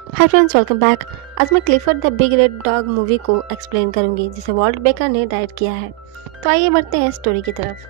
Hi friends, welcome back. आज मैं Clifford the big red dog movie को explain करूंगी जिसे वॉल्ट बेकर ने डायरेक्ट किया है। तो आइए बढ़ते हैं स्टोरी की तरफ।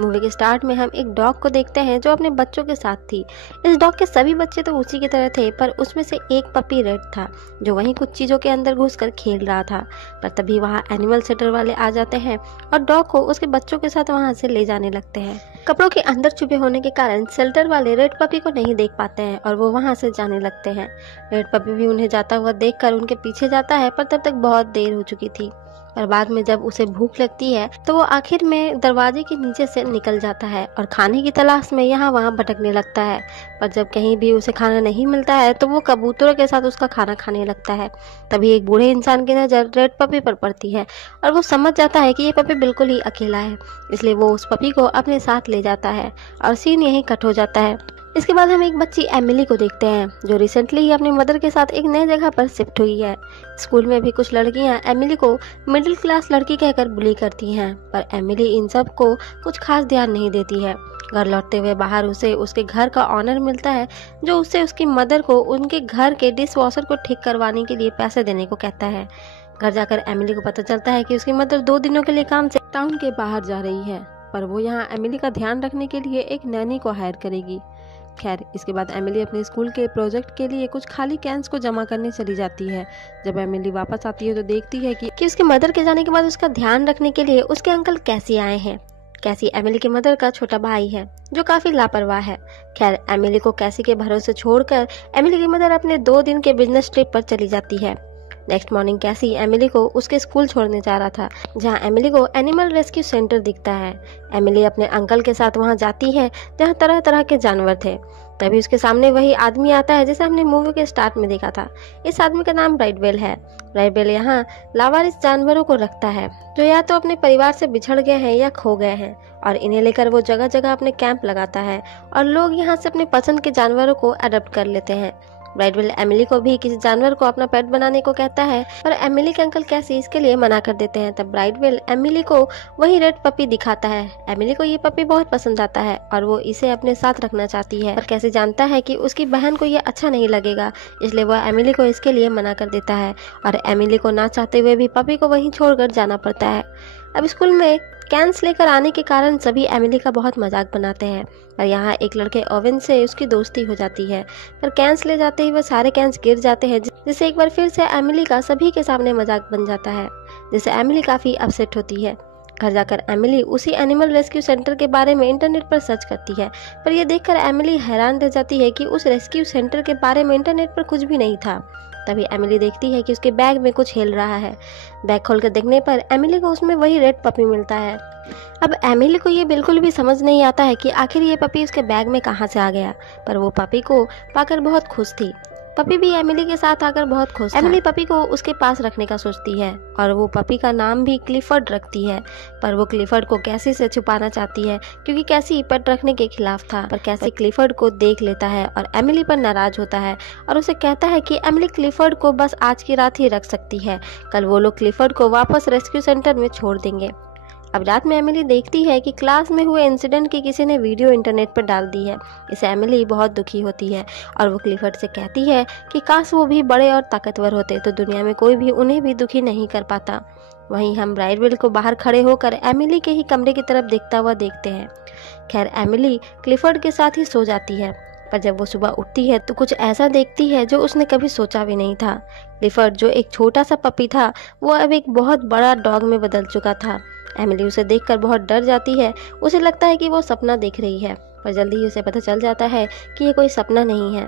मूवी के स्टार्ट में हम एक डॉग को देखते हैं जो अपने बच्चों के साथ थी। इस डॉग के सभी बच्चे तो उसी की तरह थे, पर उसमें से एक पपी रेड था जो वहीं कुछ चीज़ों के अंदर घुसकर खेल रहा था। पर तभी वहाँ एनिमल सेटर वाले आ जाते हैं और डॉग को उसके बच्चों के साथ वहाँ से ले जाने लगते हैं। कपड़ों के अंदर छुपे होने के कारण शेल्टर वाले रेड पपी को नहीं देख पाते हैं और वो वहाँ से जाने लगते हैं। रेड पपी भी उन्हें जाता हुआ देखकर उनके पीछे जाता है, पर तब तक बहुत देर हो चुकी थी। और बाद में जब उसे भूख लगती है तो वो आखिर में दरवाजे के नीचे से निकल जाता है और खाने की तलाश में यहाँ वहाँ भटकने लगता है। पर जब कहीं भी उसे खाना नहीं मिलता है तो वो कबूतरों के साथ उसका खाना खाने लगता है। तभी एक बूढ़े इंसान की नज़र रेड पपी पर पड़ती है और वो समझ जाता है कि ये पपी बिल्कुल ही अकेला है, इसलिए वो उस पपी को अपने साथ ले जाता है और सीन यहीं कट हो जाता है। इसके बाद हम एक बच्ची एमिली को देखते हैं जो रिसेंटली ही अपनी मदर के साथ एक नई जगह पर शिफ्ट हुई है। स्कूल में भी कुछ लड़कियां एमिली को मिडिल क्लास लड़की कहकर बुली करती हैं, पर एमिली इन सब को कुछ खास ध्यान नहीं देती है। घर लौटते हुए बाहर उसे उसके घर का ऑनर मिलता है जो उससे उसकी मदर को उनके घर के डिश वॉशर को ठीक करवाने के लिए पैसे देने को कहता है। घर जाकर एमिली को पता चलता है कि उसकी मदर 2 दिनों के लिए काम से टाउन के बाहर जा रही है, पर वो यहाँ एमिली का ध्यान रखने के लिए एक नैनी को हायर करेगी। खैर, इसके बाद एमिली अपने स्कूल के प्रोजेक्ट के लिए कुछ खाली कैंस को जमा करने चली जाती है। जब एमिली वापस आती है तो देखती है कि उसकी मदर के जाने के बाद उसका ध्यान रखने के लिए उसके अंकल कैसी आए हैं। कैसी एमिली की मदर का छोटा भाई है जो काफी लापरवाह है। खैर, एमिली को कैसी के भरोसे छोड़कर एमिली की मदर अपने 2 दिन के बिजनेस ट्रिप पर चली जाती है। नेक्स्ट मॉर्निंग कैसी एमिली को उसके स्कूल छोड़ने जा रहा था, जहां एमिली को एनिमल रेस्क्यू सेंटर दिखता है। एमिली अपने अंकल के साथ वहां जाती है जहां तरह तरह के जानवर थे। तभी उसके सामने वही आदमी आता है जिसे हमने मूवी के स्टार्ट में देखा था। इस आदमी का नाम ब्राइडवेल है। ब्राइडवेल यहाँ लावारिस जानवरों को रखता है जो या तो अपने परिवार से बिछड़ गए हैं या खो गए हैं, और इन्हें लेकर वो जगह जगह अपने कैंप लगाता है और लोग यहाँ से अपने पसंद के जानवरों को अडॉप्ट कर लेते हैं। ब्राइडवेल एमिली को भी किसी जानवर को अपना पेट बनाने को कहता है, पर एमिली के अंकल कैसी इसके लिए मना कर देते हैं। तब ब्राइडवेल एमिली को वही रेड पपी दिखाता है। एमिली को ये पपी बहुत पसंद आता है और वो इसे अपने साथ रखना चाहती है, पर कैसे जानता है कि उसकी बहन को ये अच्छा नहीं लगेगा, इसलिए वह एमिली को इसके लिए मना कर देता है और एमिली को ना चाहते हुए भी पपी को वहीं छोड़कर जाना पड़ता है। अब स्कूल में कैंस लेकर आने के कारण सभी एमिली का बहुत मजाक बनाते हैं, और यहाँ एक लड़के ओवेन से उसकी दोस्ती हो जाती है। पर कैंस ले जाते ही वह सारे कैंस गिर जाते हैं, जिससे एक बार फिर से एमिली का सभी के सामने मजाक बन जाता है, जिससे एमिली काफी अपसेट होती है। घर जाकर एमिली उसी एनिमल रेस्क्यू सेंटर के बारे में इंटरनेट पर सर्च करती है, पर यह देखकर एमिली हैरान रह जाती है कि उस रेस्क्यू सेंटर के बारे में इंटरनेट पर कुछ भी नहीं था। तभी एमिली देखती है कि उसके बैग में कुछ हिल रहा है। बैग खोलकर देखने पर एमिली को उसमें वही रेड पपी मिलता है। अब एमिली को ये बिल्कुल भी समझ नहीं आता है कि आखिर ये पपी उसके बैग में कहाँ से आ गया, पर वो पपी को पाकर बहुत खुश थी। पपी भी एमिली के साथ आकर बहुत खुश था। एमिली पपी को उसके पास रखने का सोचती है और वो पपी का नाम भी क्लिफर्ड रखती है, पर वो क्लिफर्ड को कैसी से छुपाना चाहती है क्योंकि कैसी पेट रखने के खिलाफ था। पर कैसी क्लिफर्ड को देख लेता है और एमिली पर नाराज होता है और उसे कहता है कि एमिली क्लिफर्ड को बस आज की रात ही रख सकती है, कल वो लोग क्लिफर्ड को वापस रेस्क्यू सेंटर में छोड़ देंगे। अब रात में एमिली देखती है कि क्लास में हुए इंसिडेंट की किसी ने वीडियो इंटरनेट पर डाल दी है। इससे एमिली बहुत दुखी होती है और वो क्लिफर्ड से कहती है कि काश वो भी बड़े और ताकतवर होते तो दुनिया में कोई भी उन्हें भी दुखी नहीं कर पाता। वहीं हम ब्राइडवेल को बाहर खड़े होकर एमिली के ही कमरे की तरफ देखता हुआ देखते हैं। खैर, एमिली क्लिफर्ड के साथ ही सो जाती है, पर जब वो सुबह उठती है तो कुछ ऐसा देखती है जो उसने कभी सोचा भी नहीं था। क्लिफर्ड जो एक छोटा सा पपी था वो अब एक बहुत बड़ा डॉग में बदल चुका था। एमिली उसे देखकर बहुत डर जाती है। उसे लगता है कि वो सपना देख रही है, पर जल्दी ही उसे पता चल जाता है कि ये कोई सपना नहीं है।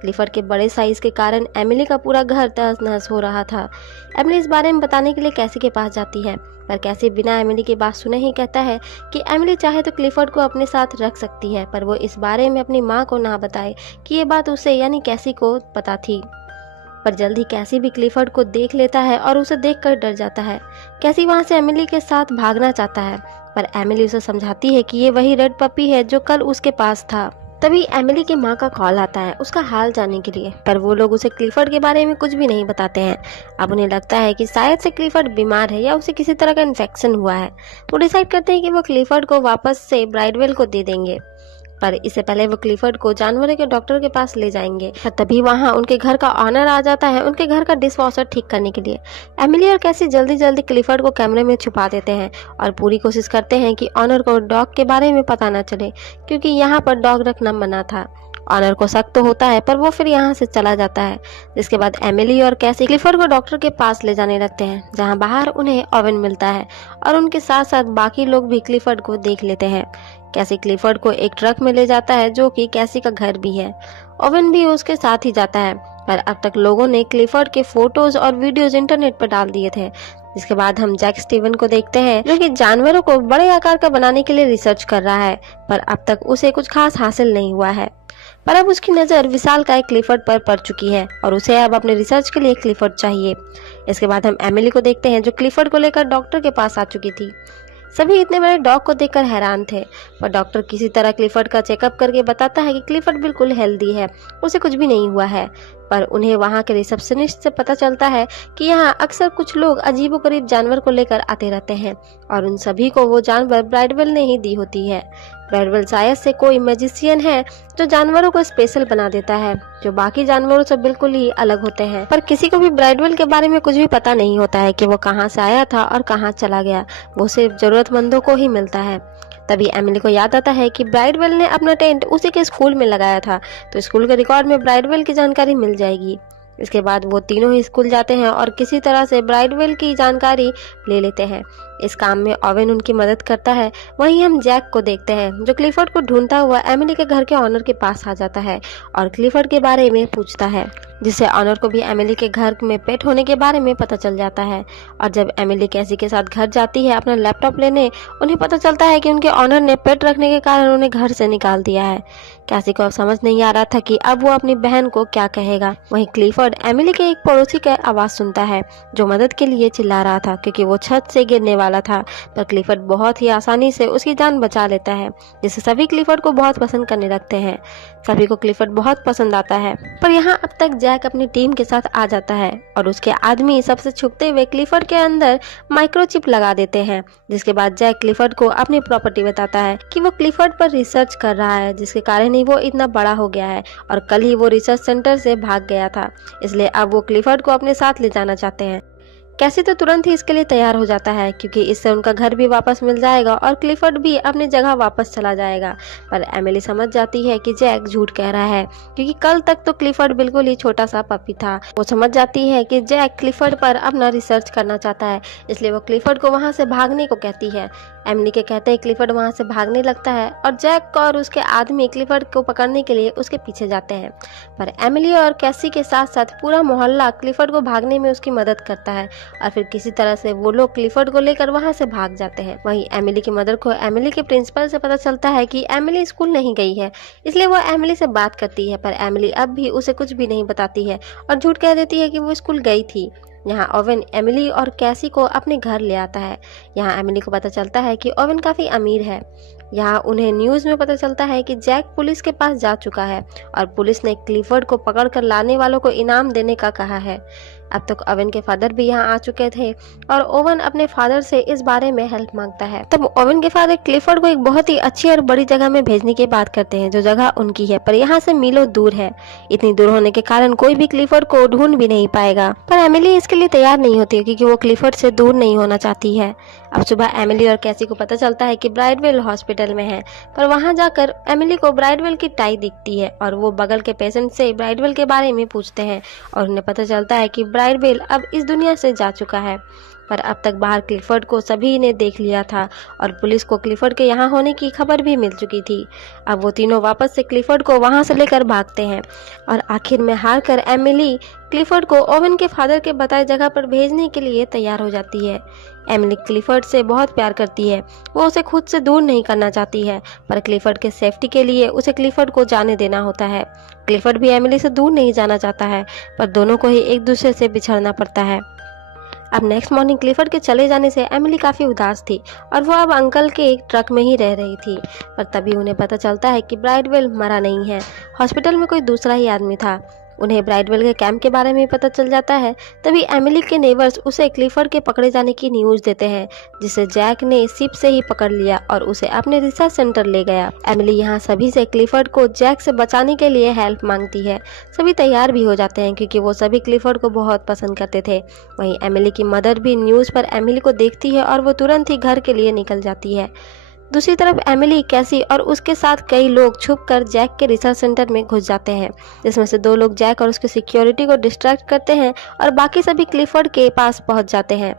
क्लिफर्ड के बड़े साइज के कारण एमिली का पूरा घर तहस नहस हो रहा था। एमिली इस बारे में बताने के लिए कैसी के पास जाती है, पर कैसी बिना एमिली की बात सुने ही कहता है कि एमिली चाहे तो क्लिफर्ड को अपने साथ रख सकती है, पर वो इस बारे में अपनी माँ को ना बताए कि ये बात उसे यानी कैसी को पता थी। पर जल्द ही कैसी भी क्लिफर्ड को देख लेता है और उसे देखकर डर जाता है। कैसी वहां से एमिली के साथ भागना चाहता है, पर एमिली उसे समझाती है कि ये वही रेड पपी है जो कल उसके पास था। तभी एमिली की माँ का कॉल आता है उसका हाल जानने के लिए, पर वो लोग उसे क्लिफर्ड के बारे में कुछ भी नहीं बताते हैं। अब उन्हें लगता है कि शायद से क्लिफर्ड बीमार है या उसे किसी तरह का इन्फेक्शन हुआ है। वो डिसाइड करते हैं कि वो क्लिफर्ड को वापस से ब्राइडवेल को दे देंगे। पर इससे पहले वो क्लिफर्ड को जानवरों के डॉक्टर के पास ले जाएंगे। पर तभी वहाँ उनके घर का ऑनर आ जाता है उनके घर का डिशवॉशर ठीक करने के लिए। एमिली और कैसी जल्दी जल्दी क्लिफर्ड को कैमरे में छुपा देते हैं और पूरी कोशिश करते हैं कि ऑनर को डॉग के बारे में पता ना चले, क्योंकि यहाँ पर डॉग रखना मना था। ऑनर को शक तो होता है पर वो फिर यहाँ से चला जाता है। जिसके बाद एमिली और कैसी क्लिफर्ड को डॉक्टर के पास ले जाने लगते हैं, जहाँ बाहर उन्हें ओवन मिलता है और उनके साथ साथ बाकी लोग भी क्लिफर्ड को देख लेते हैं। कैसी क्लिफर्ड को एक ट्रक में ले जाता है जो कि कैसी का घर भी है। ओवन भी उसके साथ ही जाता है, पर अब तक लोगों ने क्लिफर्ड के फोटोज और वीडियोज इंटरनेट पर डाल दिए थे। जिसके बाद हम जैक स्टीवन को देखते हैं जो कि जानवरों को बड़े आकार का बनाने के लिए रिसर्च कर रहा है, पर अब तक उसे कुछ खास हासिल नहीं हुआ है। पर अब उसकी नज़र विशालकाय क्लिफर्ड पर पड़ चुकी है और उसे अब अपने रिसर्च के लिए क्लिफर्ड चाहिए। इसके बाद हम एमिली को देखते हैं जो क्लिफर्ड को लेकर डॉक्टर के पास आ चुकी थी। सभी इतने बड़े डॉग को देखकर हैरान थे, पर डॉक्टर किसी तरह क्लिफर्ड का चेकअप करके बताता है कि क्लिफर्ड बिल्कुल हेल्दी है, उसे कुछ भी नहीं हुआ है। पर उन्हें वहाँ के रिसेप्शनिस्ट से पता चलता है कि यहाँ अक्सर कुछ लोग अजीबोगरीब जानवर को लेकर आते रहते हैं और उन सभी को वो जानवर ब्राइडवेल ने ही दी होती है। ब्राइडवेल शायद से कोई मैजिशियन है जो जानवरों को स्पेशल बना देता है, जो बाकी जानवरों से बिल्कुल ही अलग होते हैं। पर किसी को भी ब्राइडवेल के बारे में कुछ भी पता नहीं होता है कि वो कहाँ से आया था और कहाँ चला गया, वो सिर्फ जरूरतमंदों को ही मिलता है। तभी एमिली को याद आता है कि ब्राइडवेल ने अपना टेंट उसी के स्कूल में लगाया था, तो स्कूल के रिकॉर्ड में ब्राइडवेल की जानकारी मिल जाएगी। इसके बाद वो तीनों ही स्कूल जाते हैं और किसी तरह से ब्राइडवेल की जानकारी ले लेते हैं। इस काम में ओवेन उनकी मदद करता है। वहीं हम जैक को देखते हैं जो क्लिफर्ड को ढूंढता हुआ एमिली के घर के ऑनर के पास आ जाता है और क्लिफर्ड के बारे में पूछता है, जिससे ऑनर को भी एमिली के घर में पेट होने के बारे में पता चल जाता है। और जब एमिली कैसी के साथ घर जाती है अपना लैपटॉप लेने, उन्हें पता चलता है कि उनके ऑनर ने पेट रखने के कारण उन्हें घर से निकाल दिया है। कैसी को अब समझ नहीं आ रहा था कि अब वो अपनी बहन को क्या कहेगा। वहीं क्लिफर्ड एमिली के एक पड़ोसी का आवाज सुनता है जो मदद के लिए चिल्ला रहा था क्योंकि वो छत से गिरने वाला था, पर क्लिफर्ड बहुत ही आसानी से उसकी जान बचा लेता है, जिससे सभी क्लिफर्ड को बहुत पसंद करने लगते हैं। सभी को क्लिफर्ड बहुत पसंद आता है। पर यहाँ अब तक जैक अपनी टीम के साथ आ जाता है और उसके आदमी सबसे छुपते हुए क्लिफर्ड के अंदर माइक्रोचिप लगा देते हैं। जिसके बाद जैक क्लिफर्ड को अपनी प्रॉपर्टी बताता है कि वो क्लिफर्ड पर रिसर्च कर रहा है, जिसके कारण ही वो इतना बड़ा हो गया है और कल ही वो रिसर्च सेंटर से भाग गया था, इसलिए अब वो क्लिफर्ड को अपने साथ ले जाना चाहते हैं। कैसी तो तुरंत ही इसके लिए तैयार हो जाता है क्योंकि इससे उनका घर भी वापस मिल जाएगा और क्लिफर्ड भी अपनी जगह वापस चला जाएगा। पर एमिली समझ जाती है कि जैक झूठ कह रहा है क्योंकि कल तक तो क्लिफर्ड बिल्कुल ही छोटा सा पपी था। वो समझ जाती है कि जैक क्लिफर्ड पर अपना रिसर्च करना चाहता है, इसलिए वो क्लिफर्ड को वहाँ से भागने को कहती है। एमिली के कहते ही क्लिफर्ड वहाँ से भागने लगता है और जैक और उसके आदमी क्लिफर्ड को पकड़ने के लिए उसके पीछे जाते हैं। पर एमिली और कैसी के साथ साथ पूरा मोहल्ला क्लिफर्ड को भागने में उसकी मदद करता है और फिर किसी तरह से वो लोग क्लिफर्ड को लेकर वहां से भाग जाते हैं। वहीं एमिली की मदर को एमिली के प्रिंसिपल से पता चलता है कि एमिली स्कूल नहीं गई है, इसलिए वो एमिली से बात करती है, पर एमिली अब भी उसे कुछ भी नहीं बताती है और झूठ कह देती है कि वो स्कूल गई थी। यहाँ ओवेन एमिली और कैसी को अपने घर ले आता है। यहाँ एमिली को पता चलता है कि ओवेन काफ़ी अमीर है। यहाँ उन्हें न्यूज़ में पता चलता है कि जैक पुलिस के पास जा चुका है और पुलिस ने क्लिफर्ड को पकड़कर लाने वालों को इनाम देने का कहा है। अब तक ओवेन के फादर भी यहाँ आ चुके थे और ओवेन अपने फादर से इस बारे में हेल्प मांगता है। तब ओवेन के फादर क्लिफर्ड को एक बहुत ही अच्छी और बड़ी जगह में भेजने की बात करते हैं जो जगह उनकी है, पर यहाँ से मीलों दूर है। इतनी दूर होने के कारण कोई भी क्लिफर्ड को ढूंढ भी नहीं पाएगा। पर एमिली इसके लिए तैयार नहीं होती है क्योंकि वो क्लिफर्ड से दूर नहीं होना चाहती है। अब सुबह एमिली और कैसी को पता चलता है कि ब्राइडवेल हॉस्पिटल में है, पर वहां जाकर एमिली को ब्राइडवेल की टाई दिखती है और वो बगल के पेशेंट से ब्राइडवेल के बारे में पूछते हैं और उन्हें पता चलता है कि ब्राइडवेल अब इस दुनिया से जा चुका है। पर अब तक बाहर क्लिफर्ड को सभी ने देख लिया था और पुलिस को क्लिफर्ड के यहाँ होने की खबर भी मिल चुकी थी। अब वो तीनों वापस से क्लिफर्ड को वहाँ से लेकर भागते हैं और आखिर में हार कर एमिली क्लिफर्ड को ओवेन के फादर के बताए जगह पर भेजने के लिए तैयार हो जाती है। एमिली क्लिफर्ड से बहुत प्यार करती है, वो उसे खुद से दूर नहीं करना चाहती है, पर क्लिफर्ड के सेफ्टी के लिए उसे क्लिफर्ड को जाने देना होता है। क्लिफर्ड भी एमिली से दूर नहीं जाना चाहता है, पर दोनों को ही एक दूसरे से बिछड़ना पड़ता है। अब नेक्स्ट मॉर्निंग क्लिफर्ड के चले जाने से एमिली काफ़ी उदास थी और वो अब अंकल के एक ट्रक में ही रह रही थी। पर तभी उन्हें पता चलता है कि ब्राइडवेल मरा नहीं है, हॉस्पिटल में कोई दूसरा ही आदमी था। उन्हें ब्राइडवेल के कैंप के बारे में पता चल जाता है। तभी एमिली के नेबर्स उसे क्लिफर्ड के पकड़े जाने की न्यूज़ देते हैं, जिसे जैक ने शिप से ही पकड़ लिया और उसे अपने रिसर्च सेंटर ले गया। एमिली यहाँ सभी से क्लिफर्ड को जैक से बचाने के लिए हेल्प मांगती है। सभी तैयार भी हो जाते हैं क्योंकि वो सभी क्लिफर्ड को बहुत पसंद करते थे। वहीं एमिली की मदर भी न्यूज़ पर एमिली को देखती है और वो तुरंत ही घर के लिए निकल जाती है। दूसरी तरफ एमिली, कैसी और उसके साथ कई लोग छुपकर जैक के रिसर्च सेंटर में घुस जाते हैं, जिसमें से 2 लोग जैक और उसके सिक्योरिटी को डिस्ट्रैक्ट करते हैं और बाकी सभी क्लिफर्ड के पास पहुंच जाते हैं।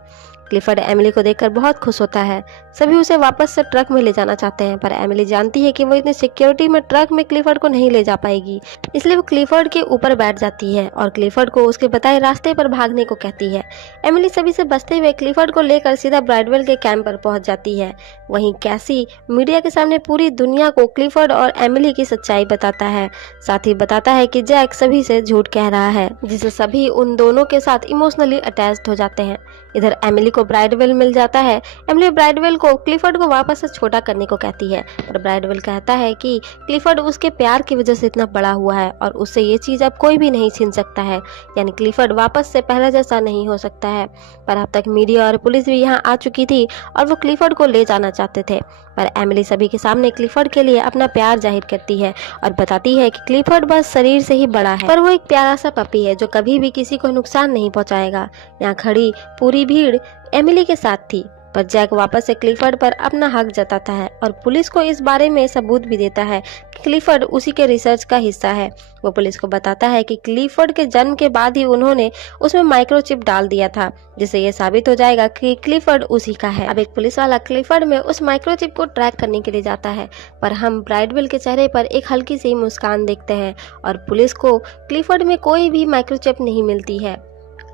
क्लिफर्ड एमिली को देखकर बहुत खुश होता है। सभी उसे वापस से ट्रक में ले जाना चाहते हैं, पर एमिली जानती है कि वो इतनी सिक्योरिटी में ट्रक में क्लिफर्ड को नहीं ले जा पाएगी, इसलिए वो क्लिफर्ड के ऊपर बैठ जाती है और क्लिफर्ड को उसके बताए रास्ते पर भागने को कहती है। एमिली सभी से बचते हुए क्लिफर्ड को लेकर सीधा ब्राइडवेल के कैंप पर पहुंच जाती है। वहीं कैसी मीडिया के सामने पूरी दुनिया को क्लिफर्ड और एमिली की सच्चाई बताता है, साथ ही बताता है कि जैक सभी से झूठ कह रहा है, जिससे सभी उन दोनों के साथ इमोशनली अटैच्ड हो जाते हैं। इधर एमिली को ब्राइडवेल मिल जाता है। एमिली ब्राइडवेल को क्लिफर्ड को वापस से छोटा करने को कहती है, और ब्राइडवेल कहता है कि क्लिफर्ड उसके प्यार की वजह से इतना बड़ा हुआ है और उससे ये चीज़ अब कोई भी नहीं छीन सकता है, यानी क्लिफर्ड वापस से पहले जैसा नहीं हो सकता है। पर अब तक मीडिया और पुलिस भी यहाँ आ चुकी थी और वो क्लिफर्ड को ले जाना चाहते थे, पर एमिली सभी के सामने क्लिफर्ड के लिए अपना प्यार जाहिर करती है और बताती है कि क्लिफर्ड बस शरीर से ही बड़ा है, पर वो एक प्यारा सा पपी है जो कभी भी किसी को नुकसान नहीं पहुंचाएगा। यहाँ खड़ी पूरी भीड़ एमिली के साथ थी, पर जैक वापस से क्लिफर्ड पर अपना हक जताता है और पुलिस को इस बारे में सबूत भी देता है कि क्लिफर्ड उसी के रिसर्च का हिस्सा है। वो पुलिस को बताता है कि क्लिफर्ड के जन्म के बाद ही उन्होंने उसमें माइक्रोचिप डाल दिया था, जिससे ये साबित हो जाएगा कि क्लिफर्ड उसी का है। अब एक पुलिस वाला क्लिफर्ड में उस माइक्रोचिप को ट्रैक करने के लिए जाता है, पर हम ब्राइडवेल के चेहरे पर एक हल्की सी मुस्कान देखते हैं और पुलिस को क्लिफर्ड में कोई भी माइक्रोचिप नहीं मिलती है।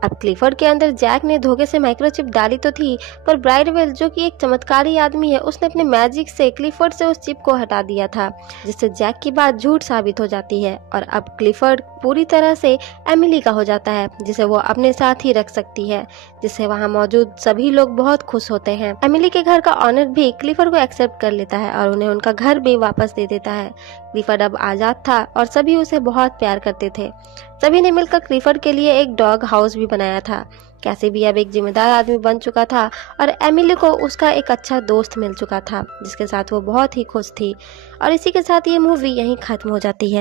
अब क्लिफर्ड के अंदर जैक ने धोखे से माइक्रोचिप डाली तो थी, पर ब्राइडवेल जो कि एक चमत्कारी आदमी है, उसने अपने मैजिक से क्लिफर्ड से उस चिप को हटा दिया था, जिससे जैक की बात झूठ साबित हो जाती है और अब क्लिफर्ड पूरी तरह से एमिली का हो जाता है, जिसे वो अपने साथ ही रख सकती है, जिससे वहाँ मौजूद सभी लोग बहुत खुश होते हैं। एमिली के घर का ऑनर भी क्लिफर्ड को एक्सेप्ट कर लेता है और उन्हें उनका घर भी वापस दे देता है। क्लिफर्ड अब आजाद था और सभी उसे बहुत प्यार करते थे। सभी ने मिलकर क्लिफर्ड के लिए एक डॉग हाउस भी बनाया था। कैसे भी अब एक जिम्मेदार आदमी बन चुका था और एमिली को उसका एक अच्छा दोस्त मिल चुका था, जिसके साथ वो बहुत ही खुश थी। और इसी के साथ ये मूवी यहीं खत्म हो जाती है।